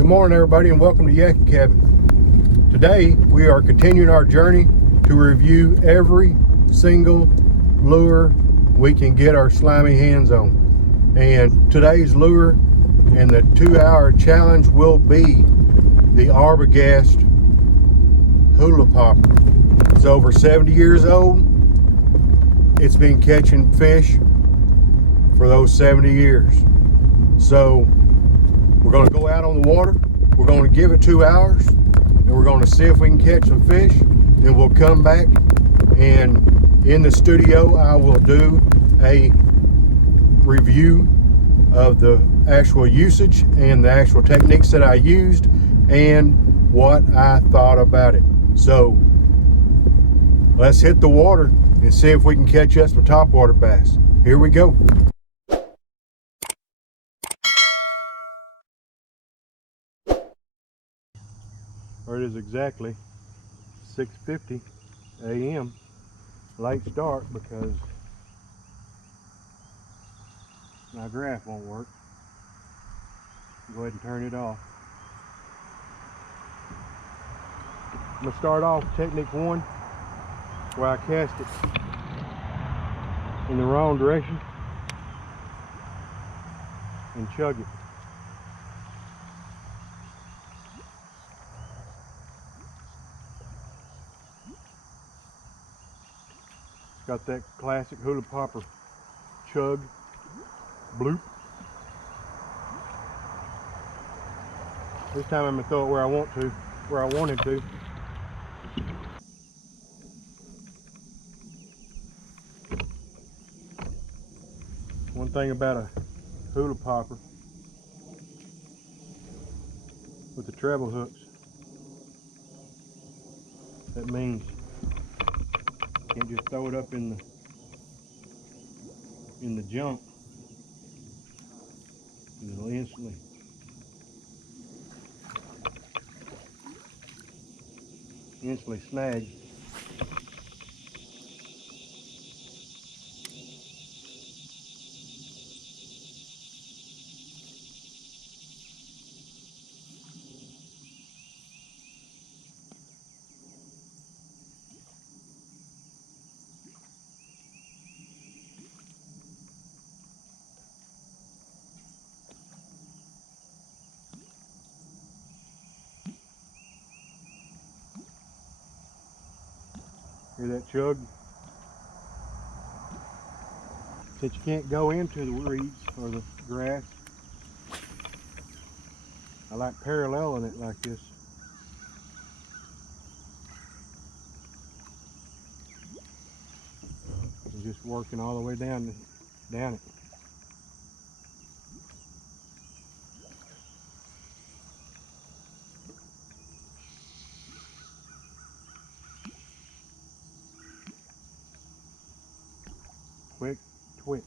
Good morning, everybody, and welcome to Kayak Cabin. Today we are continuing our journey to review every single lure we can get our slimy hands on. And today's lure and the 2-hour challenge will be the Arbogast Hula Popper. It's over 70 years old. It's been catching fish for those 70 years. So we're going to go out on the water, we're going to give it 2 hours, and we're going to see if we can catch some fish. Then we'll come back, and in the studio I will do a review of the actual usage and the actual techniques that I used and what I thought about it. So let's hit the water and see if we can catch us some topwater bass. Here we go. It is exactly 6:50 a.m. late start because my graph won't work. Go ahead and turn it off. I'm going to start off technique 1 where I cast it in the wrong direction and chug it. Got that classic hula popper chug, bloop. This time I'm gonna throw it where I wanted to. One thing about a hula popper with the treble hooks, that means you can't just throw it up in the junk. It'll instantly snag. Hear that chug? Since you can't go into the reeds or the grass, I like paralleling it like this. And just working all the way down it. Quick twitch.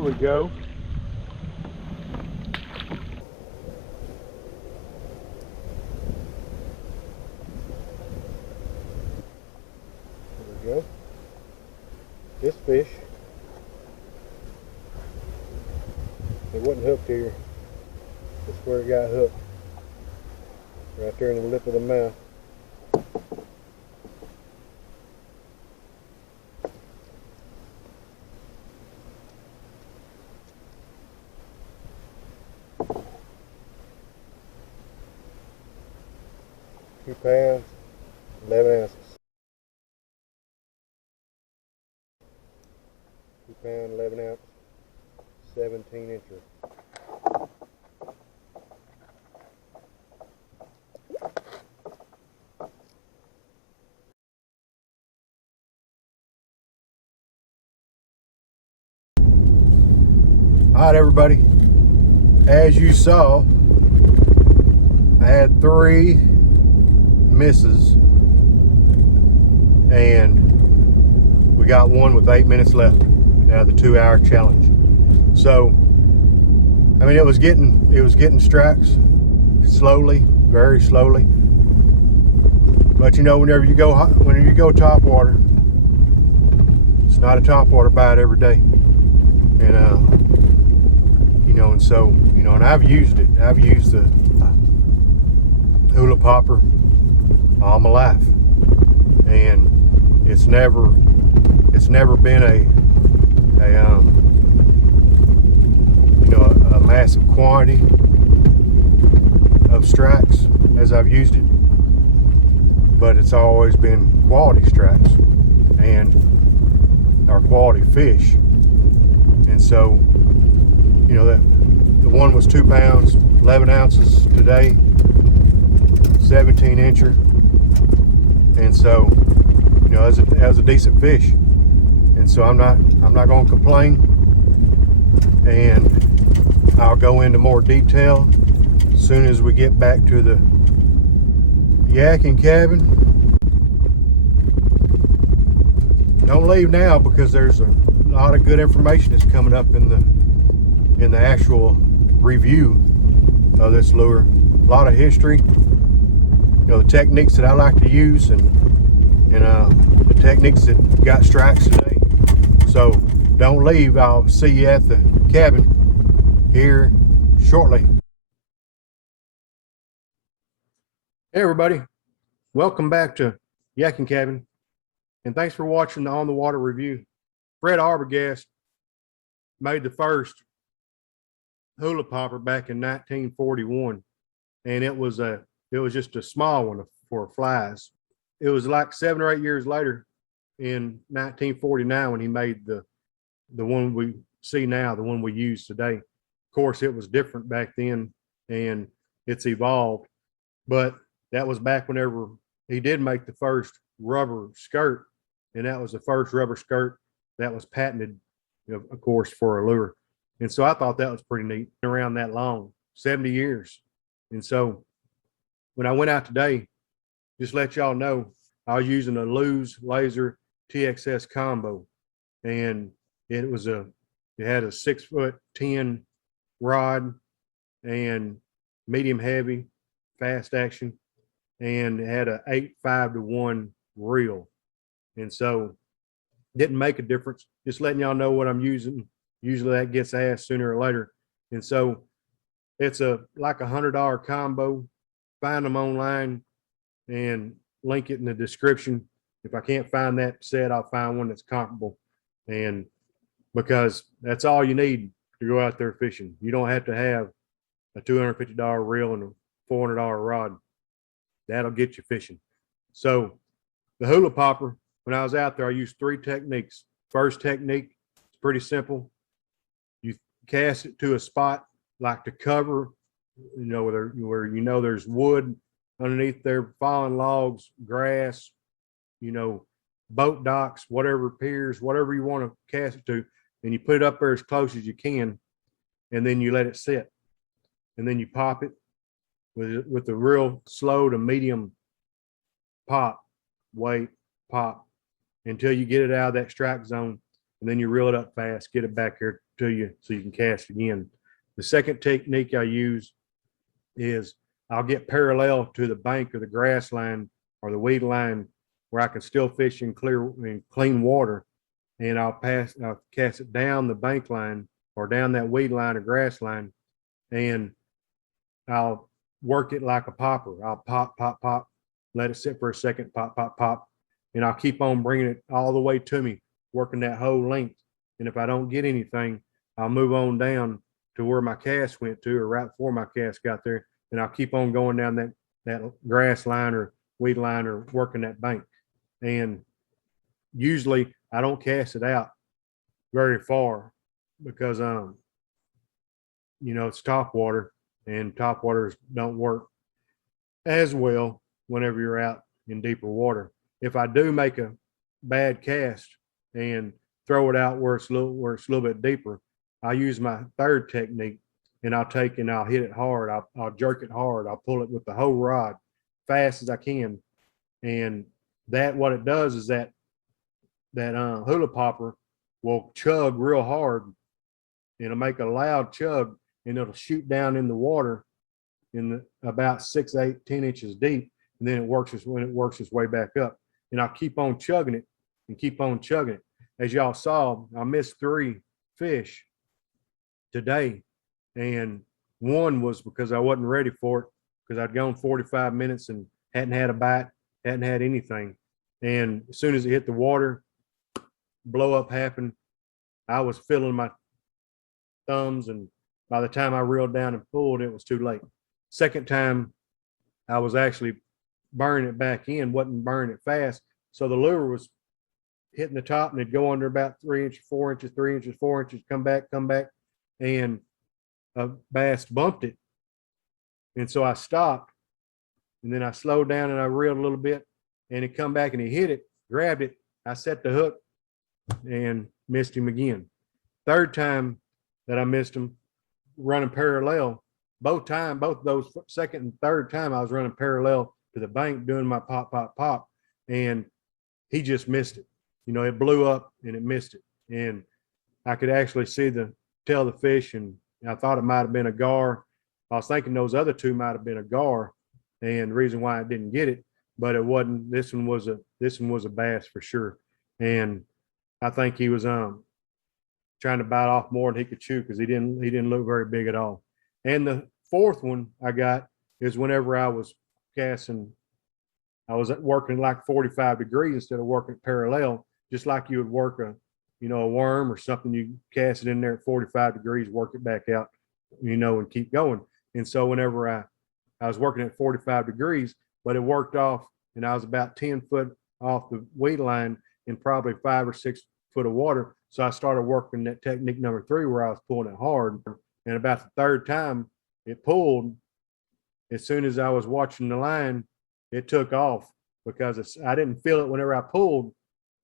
There we go. There we go. This fish, it wasn't hooked here. That's where it got hooked. Right there in the lip of the mouth. £2, 11 ounces. £2, 11 ounce, 17 incher. All right, everybody. As you saw, I had 3 misses, and we got one with 8 minutes left out of the 2-hour challenge. So, I mean, it was getting strikes slowly, very slowly. But you know, whenever you go topwater, it's not a topwater bite every day, and you know, and so, you know, and I've used it. I've used the Hula Popper all my life, and it's never been a you know, a massive quantity of strikes as I've used it, but it's always been quality strikes and our quality fish. And so, you know, the one was 2 pounds, 11 ounces today, 17 incher. And so, you know, that was a decent fish. And so I'm not going to complain. And I'll go into more detail as soon as we get back to the yakking cabin. Don't leave now, because there's a lot of good information that's coming up in the actual review of this lure. A lot of history, you know, the techniques that I like to use, and the techniques that got strikes today. So don't leave. I'll see you at the cabin here shortly. Hey everybody, welcome back to Yakking Cabin, and thanks for watching the On the Water review. Fred Arbogast made the first Hula Popper back in 1941, and it was just a small one for flies. It was like 7 or 8 years later, in 1949, when he made the one we see now, the one we use today. Of course, it was different back then, and it's evolved, but that was back whenever he did make the first rubber skirt, and that was the first rubber skirt that was patented, you know, of course, for a lure. And so I thought that was pretty neat. Around that long, 70 years. And so when I went out today, just let y'all know, I was using a Lew's Laser TXS combo, and it had a 6'10" rod and medium heavy fast action, and it had a 8.5-to-1 reel. And so didn't make a difference. Just letting y'all know what I'm using. Usually that gets asked sooner or later. And so it's like $100 combo. Find them online and link it in the description. If I can't find that set, I'll find one that's comparable. And because that's all you need to go out there fishing. You don't have to have a $250 reel and a $400 rod. That'll get you fishing. So the Hula Popper, when I was out there, I used 3 techniques. First technique, it's pretty simple. You cast it to a spot like to cover, you know, where you know there's wood underneath there, fallen logs, grass, you know, boat docks, whatever, piers, whatever you want to cast it to, and you put it up there as close as you can, and then you let it sit, and then you pop it with a real slow to medium pop, wait, pop, until you get it out of that strike zone, and then you reel it up fast, get it back here to you so you can cast again. The second technique I use is I'll get parallel to the bank or the grass line or the weed line where I can still fish in clean water, and I'll cast it down the bank line or down that weed line or grass line, and I'll work it like a popper. I'll pop, pop, pop, let it sit for a second, pop, pop, pop, and I'll keep on bringing it all the way to me, working that whole length. And if I don't get anything, I'll move on down to where my cast went to, or right before my cast got there, and I'll keep on going down that grass line or weed line or working that bank. And usually I don't cast it out very far because it's top water, and top waters don't work as well whenever you're out in deeper water. If I do make a bad cast and throw it out where it's a little bit deeper, I'll use my third technique, and I'll hit it hard. I'll jerk it hard. I'll pull it with the whole rod fast as I can. And what it does is that hula popper will chug real hard, and it'll make a loud chug, and it'll shoot down in the water about 6, 8, 10 inches deep. And then it works its way back up. And I'll keep on chugging it and keep on chugging it. As y'all saw, I missed 3 fish today. And one was because I wasn't ready for it, because I'd gone 45 minutes and hadn't had a bite, hadn't had anything. And as soon as it hit the water, blow up happened. I was feeling my thumbs, and by the time I reeled down and pulled, it was too late. Second time, I was actually burning it back in, wasn't burning it fast. So the lure was hitting the top, and it'd go under about 3 inches, 4 inches, 3 inches, 4 inches, come back. And a bass bumped it. And so I stopped, and then I slowed down and I reeled a little bit, and it come back and he hit it, grabbed it. I set the hook and missed him again. Third time that I missed him, running parallel. Both those second and third time, I was running parallel to the bank doing my pop, pop, pop, and he just missed it. It blew up and it missed it. And I could actually tell the fish, and I thought it might have been a gar. I was thinking those other 2 might have been a gar, and the reason why I didn't get it, but it wasn't. This one was a bass for sure. And I think he was trying to bite off more than he could chew, because he didn't look very big at all. And the fourth one I got is whenever I was casting, I was working like 45 degrees instead of working parallel, just like you would work a worm or something. You cast it in there at 45 degrees, work it back out, and keep going. And so whenever I was working at 45 degrees, but it worked off, and I was about 10 foot off the weed line in probably 5 or 6 foot of water. So I started working that technique number 3, where I was pulling it hard. And about the third time it pulled, as soon as I was watching the line, it took off, because I didn't feel it whenever I pulled,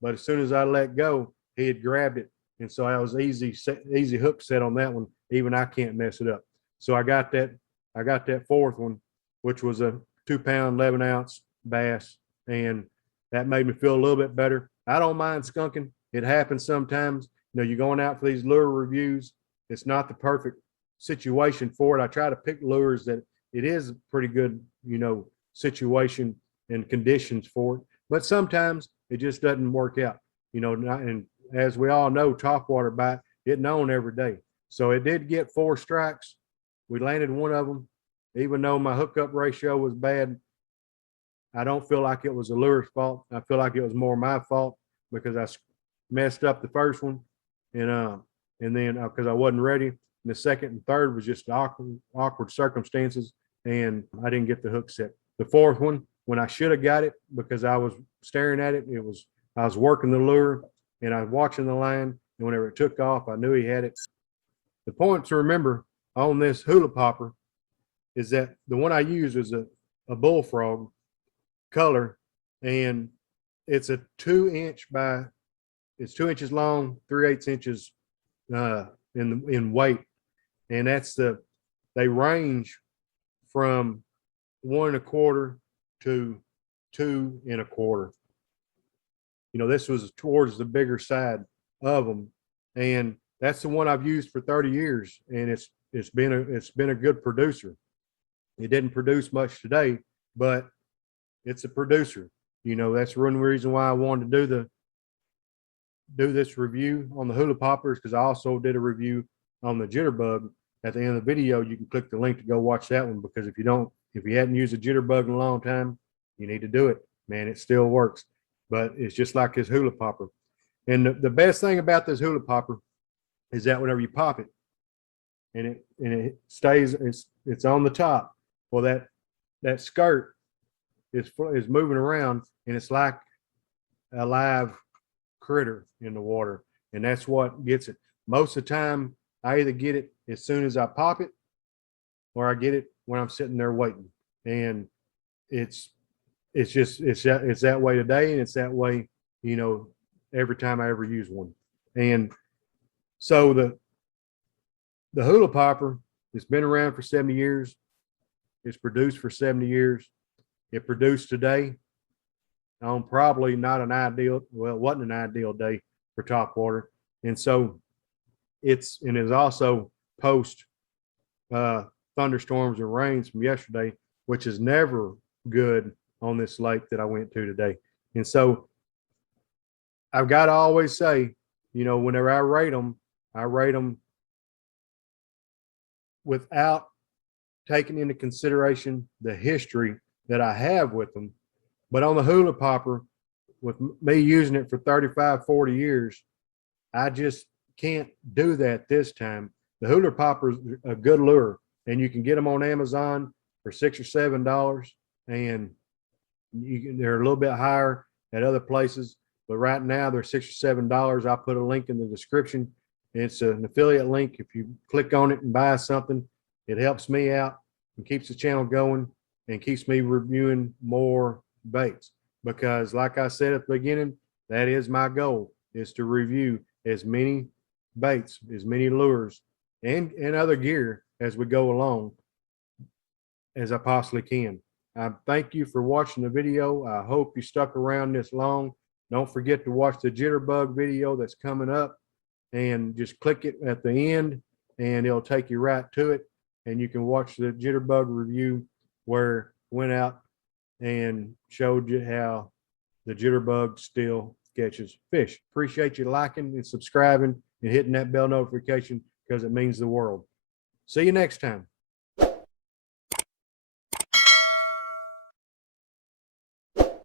but as soon as I let go, he had grabbed it. And so I was easy hook set on that one. Even I can't mess it up. So I got that fourth one, which was a 2-pound, 11-ounce bass. And that made me feel a little bit better. I don't mind skunking. It happens sometimes. You're going out for these lure reviews. It's not the perfect situation for it. I try to pick lures that it is a pretty good, situation and conditions for it. But sometimes it just doesn't work out, and as we all know, topwater bite, it's known every day. So it did get 4 strikes. We landed one of them. Even though my hookup ratio was bad, I don't feel like it was a lure's fault. I feel like it was more my fault, because I messed up the first one, and then because I wasn't ready. And the second and third was just awkward circumstances, and I didn't get the hook set. The fourth one, when I should have got it, because I was staring at it, I was working the lure and I was watching the line, and whenever it took off, I knew he had it. The point to remember on this hula popper is that the one I used was a bullfrog color, and it's a 2-inch it's 2 inches long, 3/8 inches in weight, and they range from 1 1/4 to 2 1/4. This was towards the bigger side of them, and That's the one I've used for 30 years, and it's been a good producer. It didn't produce much today, but it's a producer. You know, that's one reason why I wanted to do this review on the Hula Poppers, because I also did a review on the Jitterbug. At the end of the video, you can click the link to go watch that one, because if you hadn't used a Jitterbug in a long time, you need to do it. Man, it still works. But it's just like this Hula Popper. And the best thing about this Hula Popper is that whenever you pop it and it stays, it's on the top. Well, that skirt is moving around, and it's like a live critter in the water, and that's what gets it. Most of the time, I either get it as soon as I pop it, or I get it when I'm sitting there waiting. And it's that way today, and it's that way, you know, every time I ever use one. And so the Hula Popper, it's been around for 70 years. It's produced for 70 years. It produced today on probably not an ideal, well, it wasn't an ideal day for Topwater. And so it is also post thunderstorms and rains from yesterday, which is never good on this lake that I went to today. And so I've got to always say, you know, whenever I rate them without taking into consideration the history that I have with them. But on the Hula Popper, with me using it for 35, 40 years, I just can't do that this time. The Hula Popper is a good lure, and you can get them on Amazon for $6 or $7, and they're a little bit higher at other places, but right now they're $6 or $7. I'll put a link in the description. It's an affiliate link. If you click on it and buy something, it helps me out and keeps the channel going and keeps me reviewing more baits, because like I said at the beginning, that is my goal, is to review as many baits, as many lures and other gear as we go along as I possibly can. I thank you for watching the video. I hope you stuck around this long. Don't forget to watch the Jitterbug video that's coming up, and just click it at the end and it'll take you right to it, and you can watch the Jitterbug review where went out and showed you how the Jitterbug still catches fish. Appreciate you liking and subscribing and hitting that bell notification, because it means the world. See you next time.